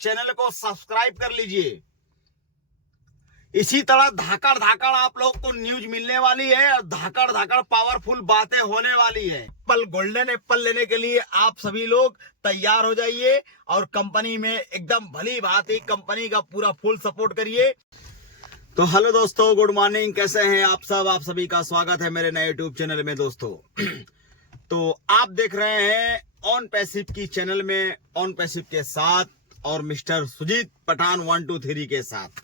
Channel को subscribe कर लीजिए। इसी तरह धाकड़ धाकड़ आप लोग को न्यूज मिलने वाली है और धाकड़ धाकड़ पावरफुल बातें होने वाली है। एप्पल गोल्डन एप्पल लेने के लिए आप सभी लोग तैयार हो जाइए और कंपनी में एकदम भली भांति कंपनी का पूरा फुल सपोर्ट करिए। तो हेलो दोस्तों, गुड मॉर्निंग, कैसे हैं आप सब? आप सभी का स्वागत है मेरे नए यूट्यूब चैनल में दोस्तों। तो आप देख रहे हैं ऑन पैसिव की चैनल में, ऑन पैसिव के साथ और मिस्टर सुजीत पठान 123 के साथ।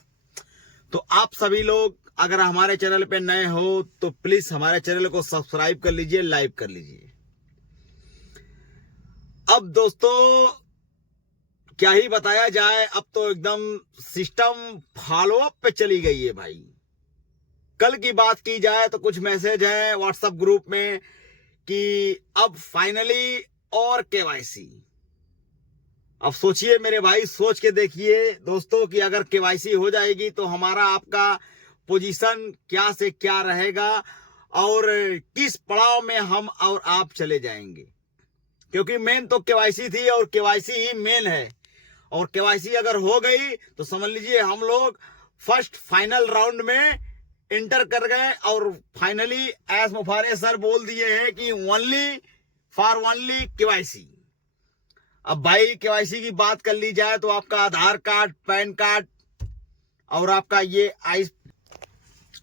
तो आप सभी लोग अगर हमारे चैनल पे नए हो तो प्लीज हमारे चैनल को सब्सक्राइब कर लीजिए, लाइक कर लीजिए। अब दोस्तों क्या ही बताया जाए, अब तो एकदम सिस्टम फॉलोअप पे चली गई है भाई। कल की बात की जाए तो कुछ मैसेज है व्हाट्सएप ग्रुप में कि अब फाइनली और केवाईसी। अब सोचिए मेरे भाई, सोच के देखिए दोस्तों कि अगर केवाईसी हो जाएगी तो हमारा आपका पोजीशन क्या से क्या रहेगा और किस पड़ाव में हम और आप चले जाएंगे। क्योंकि मेन तो केवाईसी थी और केवाईसी ही मेन है। और केवाईसी अगर हो गई तो समझ लीजिए हम लोग फर्स्ट फाइनल राउंड में इंटर कर गए। और फाइनली एस मुफारे सर बोल दिए हैं कि ओनली केवाईसी। अब भाई केवाईसी की बात कर ली जाए तो आपका आधार कार्ड, पैन कार्ड और आपका ये आई,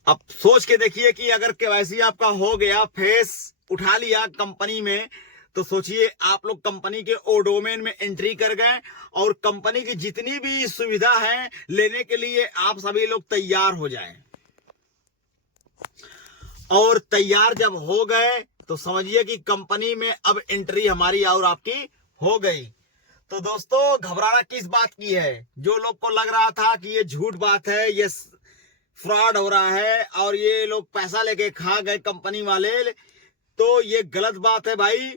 अब सोच के देखिए कि अगर केवाईसी आपका हो गया, फेस उठा लिया कंपनी में, तो सोचिए आप लोग कंपनी के ओ डोमेन में एंट्री कर गए और कंपनी की जितनी भी सुविधा है लेने के लिए आप सभी लोग तैयार हो जाएं। और तैयार जब हो गए तो समझिए कि कंपनी में अब एंट्री हमारी और आपकी हो गई। तो दोस्तों घबराना किस बात की है? जो लोग को लग रहा था कि ये झूठ बात है, ये फ्रॉड हो रहा है और ये लोग पैसा लेके खा गए कंपनी वाले, तो ये गलत बात है भाई।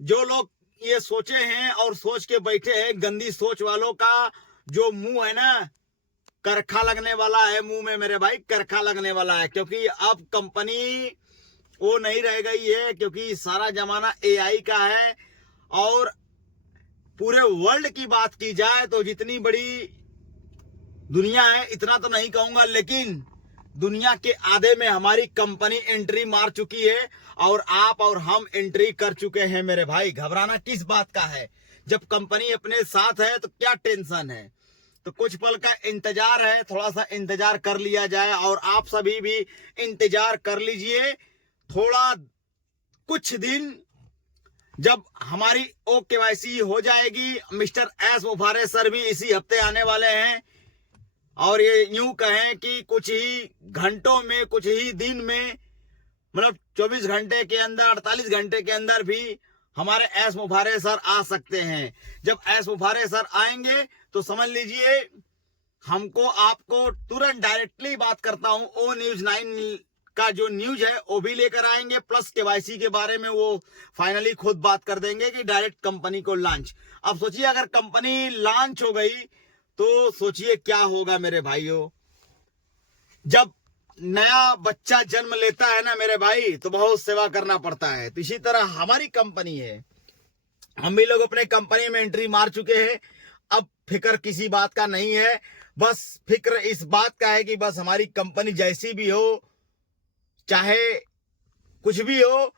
जो लोग ये सोचे हैं और सोच के बैठे हैं, गंदी सोच वालों का जो मुंह है ना, करखा लगने वाला है मुंह में मेरे भाई, करखा लगने वाला है। क्योंकि अब कंपनी वो नहीं रह गई है, क्योंकि सारा जमाना एआई का है। और पूरे वर्ल्ड की बात की जाए तो जितनी बड़ी दुनिया है, इतना तो नहीं कहूंगा, लेकिन दुनिया के आधे में हमारी कंपनी एंट्री मार चुकी है और आप और हम एंट्री कर चुके हैं मेरे भाई। घबराना किस बात का है? जब कंपनी अपने साथ है तो क्या टेंशन है? तो कुछ पल का इंतजार है, थोड़ा सा इंतजार कर लिया जाए और आप सभी भी इंतजार कर लीजिए थोड़ा कुछ दिन। जब हमारी ओ केवाईसी हो जाएगी, मिस्टर एस मुफारे सर भी इसी हफ्ते आने वाले हैं और ये यूं कहें कि कुछ ही घंटों में, कुछ ही दिन में, मतलब 24 घंटे के अंदर, 48 घंटे के अंदर भी हमारे एस मुफारे सर आ सकते हैं। जब एस मुफारे सर आएंगे तो समझ लीजिए हमको आपको तुरंत डायरेक्टली बात करता हूं, ओ न्यूज 9 का जो न्यूज है वो भी लेकर आएंगे, प्लस केवाईसी के बारे में वो फाइनली खुद बात कर देंगे कि डायरेक्ट कंपनी को लॉन्च। अब सोचिए अगर कंपनी लॉन्च हो गई तो सोचिए क्या होगा मेरे भाइयों। जब नया बच्चा जन्म लेता है ना मेरे भाई, तो बहुत सेवा करना पड़ता है। तो इसी तरह हमारी कंपनी है, हम भी लोग अपने कंपनी में एंट्री मार चुके हैं। अब फिक्र किसी बात का नहीं है, बस फिक्र इस बात का है कि बस हमारी कंपनी जैसी भी हो, चाहे कुछ भी हो,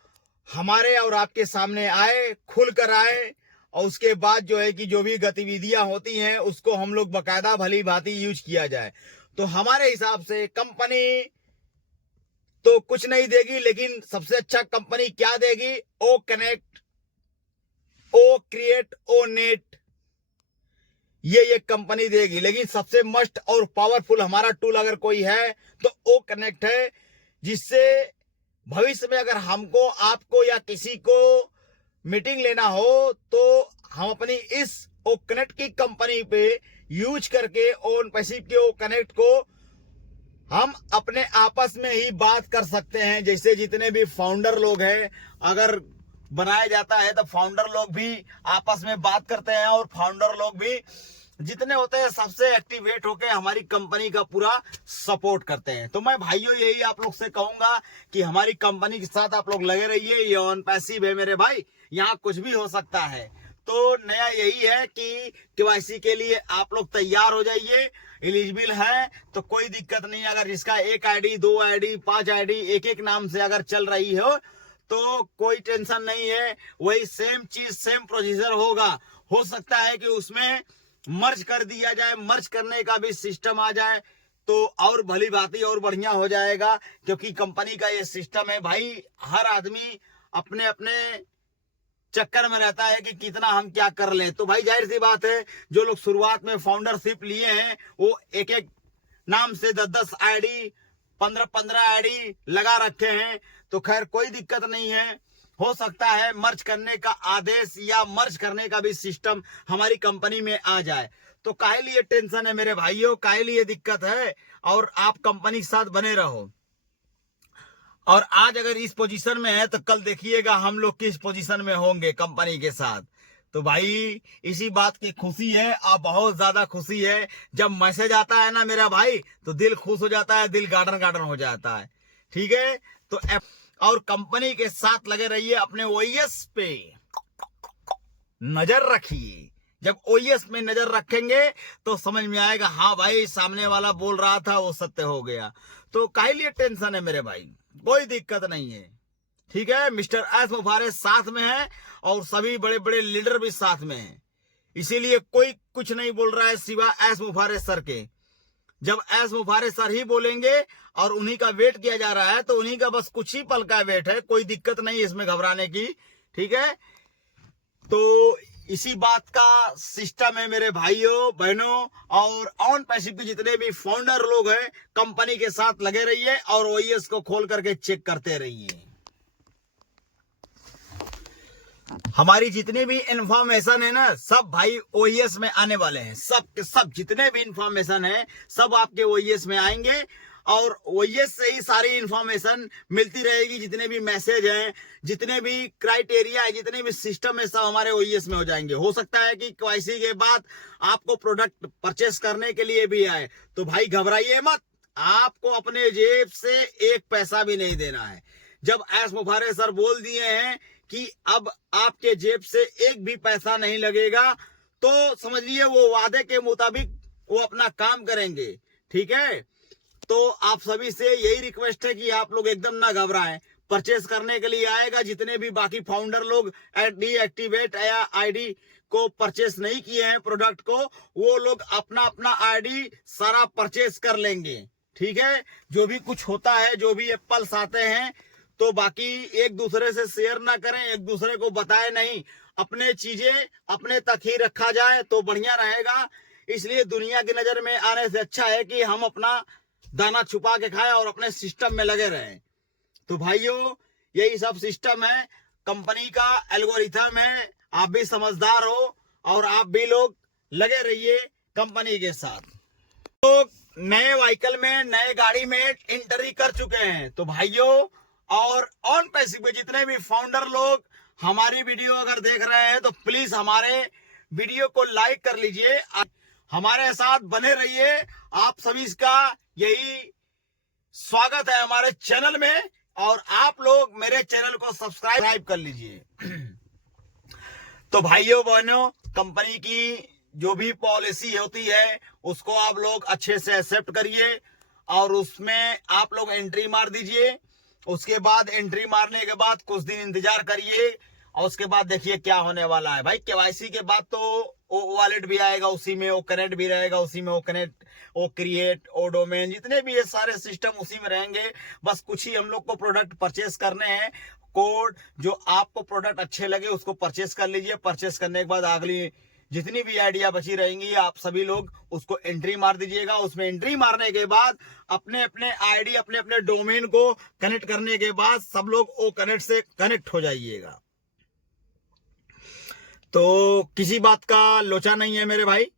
हमारे और आपके सामने आए, खुल कर आए। और उसके बाद जो है कि जो भी गतिविधियां होती हैं उसको हम लोग बकायदा भली भांति यूज किया जाए। तो हमारे हिसाब से कंपनी तो कुछ नहीं देगी, लेकिन सबसे अच्छा कंपनी क्या देगी? ओ कनेक्ट, ओ क्रिएट, ओ नेट, ये कंपनी देगी। लेकिन सबसे मस्ट और पावरफुल हमारा टूल अगर कोई है तो ओ कनेक्ट है, जिससे भविष्य में अगर हमको, आपको या किसी को मीटिंग लेना हो तो हम अपनी इस ओ कनेक्ट की कंपनी पे यूज करके ओन पैसिव के ओ कनेक्ट को हम अपने आपस में ही बात कर सकते हैं। जैसे जितने भी फाउंडर लोग हैं, अगर बनाया जाता है तो फाउंडर लोग भी आपस में बात करते हैं और फाउंडर लोग भी जितने होते हैं सबसे एक्टिवेट होकर हमारी कंपनी का पूरा सपोर्ट करते हैं। तो मैं भाइयों यही आप लोग से कहूंगा कि हमारी कंपनी के साथ आप लोग लगे रहिए। ये ऑन पैसिव है मेरे भाई, यहाँ कुछ भी हो सकता है। तो नया यही है कि केवाईसी के लिए आप लोग तैयार हो जाइए। एलिजिबल है तो कोई दिक्कत नहीं। अगर जिसका 1 आईडी 2 आईडी 5 आईडी एक नाम से अगर चल रही हो तो कोई टेंशन नहीं है। वही सेम चीज सेम प्रोसीजर होगा। हो सकता है कि उसमें मर्ज कर दिया जाए, मर्ज करने का भी सिस्टम आ जाए तो और भली भांति और बढ़िया हो जाएगा, क्योंकि कंपनी का ये सिस्टम है भाई। हर आदमी अपने अपने चक्कर में रहता है कि कितना हम क्या कर लें। तो भाई जाहिर सी बात है, जो लोग शुरुआत में फाउंडरशिप लिए हैं वो एक एक नाम से 10-10 आईडी 15-15 आईडी लगा रखे हैं। तो खैर कोई दिक्कत नहीं है। हो सकता है मर्ज करने का आदेश या मर्ज करने का भी सिस्टम हमारी कंपनी में आ जाए। तो काहे लिए टेंशन है मेरे भाइयों, काहे लिए दिक्कत है। और आप कंपनी के साथ बने रहो। और आज अगर इस पोजीशन में है तो कल देखिएगा हम लोग किस पोजीशन में होंगे कंपनी के साथ। तो भाई इसी बात की खुशी है, अब बहुत ज्यादा खुशी है। जब मैसेज आता है ना मेरा भाई तो दिल खुश हो जाता है, दिल गार्डन गार्डन हो जाता है। ठीक है, तो और कंपनी के साथ लगे रहिए, अपने ओएस पे नजर रखिए। जब ओएस में नजर रखेंगे तो समझ में आएगा हाँ भाई सामने वाला बोल रहा था वो सत्य हो गया। तो काहे लिए टेंशन है मेरे भाई, कोई दिक्कत नहीं है। ठीक है, मिस्टर एस मुफारिस साथ में है और सभी बड़े बड़े लीडर भी साथ में हैं। इसीलिए कोई कुछ नहीं बोल रहा है सिवा एस मुफारिस सर के। जब एस मुफारिस सर ही बोलेंगे और उन्हीं का वेट किया जा रहा है तो उन्हीं का बस कुछ ही पल का वेट है, कोई दिक्कत नहीं इसमें घबराने की। ठीक है, तो इसी बात का सिस्टम है मेरे भाइयों बहनों। और ऑन पैसिव के जितने भी फाउंडर लोग हैं कंपनी के साथ लगे रहिए और ओएस को खोल करके चेक करते रहिए। हमारी जितनी भी इंफॉर्मेशन है ना सब भाई ओएस में आने वाले हैं। सब के सब जितने भी इंफॉर्मेशन है सब आपके ओएस में आएंगे और ओएस से ही सारी इंफॉर्मेशन मिलती रहेगी। जितने भी मैसेज हैं, जितने भी क्राइटेरिया है, जितने भी सिस्टम है सब हमारे ओएस में हो जाएंगे। हो सकता है कि केवाईसी के बाद आपको प्रोडक्ट परचेस करने के लिए भी आए, तो भाई घबराइए मत। आपको अपने जेब से एक पैसा भी नहीं देना है। जब एस मुफारिस सर बोल दिए हैं कि अब आपके जेब से एक भी पैसा नहीं लगेगा तो समझिए वो वादे के मुताबिक वो अपना काम करेंगे। ठीक है, तो आप सभी से यही रिक्वेस्ट है कि आप लोग एकदम ना घबराएं। परचेस करने के लिए आएगा, जितने भी बाकी फाउंडर लोग डीएक्टिवेट या आईडी को परचेस नहीं किए हैं प्रोडक्ट को, वो लोग अपना अपना आईडी सारा परचेस कर लेंगे। ठीक है, जो भी कुछ होता है, जो भी एप्पल्स आते हैं तो बाकी एक दूसरे से शेयर ना करें, एक दूसरे को बताए नहीं। अपने चीजें अपने तक ही रखा जाए तो बढ़िया रहेगा। इसलिए दुनिया की नजर में आने से अच्छा है कि हम अपना दाना छुपा के खाएं और अपने सिस्टम में लगे रहें। तो भाइयों यही सब सिस्टम है, कंपनी का एल्गोरिथम है। आप भी समझदार हो और आप भी लोग लगे रहिए कंपनी के साथ। तो नए व्हीकल में, नए गाड़ी में एंट्री कर चुके हैं। तो भाइयों और ऑन पैसिव में जितने भी फाउंडर लोग हमारी वीडियो अगर देख रहे हैं तो प्लीज हमारे वीडियो को लाइक कर लीजिए, हमारे साथ बने रहिए। आप सभी का यही स्वागत है हमारे चैनल में और आप लोग मेरे चैनल को सब्सक्राइब कर लीजिए। तो भाइयों बहनों, कंपनी की जो भी पॉलिसी होती है उसको आप लोग अच्छे से एक्सेप्ट करिए और उसमें आप लोग एंट्री मार दीजिए। उसके बाद एंट्री मारने के बाद कुछ दिन इंतजार करिए और उसके बाद देखिए क्या होने वाला है। भाई केवाईसी के बाद तो वो वॉलेट भी आएगा, उसी में वो कनेक्ट भी रहेगा, उसी में वो कनेक्ट, वो क्रिएट, वो डोमेन, जितने भी ये सारे सिस्टम उसी में रहेंगे। बस कुछ ही हम लोग को प्रोडक्ट परचेस करने हैं। कोड जो आपको प्रोडक्ट अच्छे लगे उसको परचेस कर लीजिए। परचेस करने के बाद अगली जितनी भी आइडिया बची रहेंगी आप सभी लोग उसको एंट्री मार दीजिएगा। उसमें एंट्री मारने के बाद अपने अपने आईडी, अपने अपने डोमेन को कनेक्ट करने के बाद सब लोग ओ कनेक्ट से कनेक्ट हो जाइएगा। तो किसी बात का लोचा नहीं है मेरे भाई।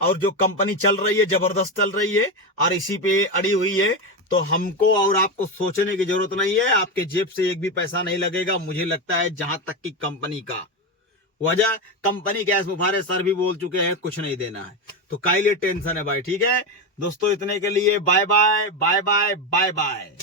और जो कंपनी चल रही है जबरदस्त चल रही है और इसी पे अड़ी हुई है, तो हमको और आपको सोचने की जरूरत नहीं है। आपके जेब से एक भी पैसा नहीं लगेगा। मुझे लगता है जहां तक की कंपनी का वजह, कंपनी के एस मुफारिस सर भी बोल चुके हैं कुछ नहीं देना है। तो काहे लिए टेंशन है भाई। ठीक है दोस्तों, इतने के लिए bye bye bye bye bye bye.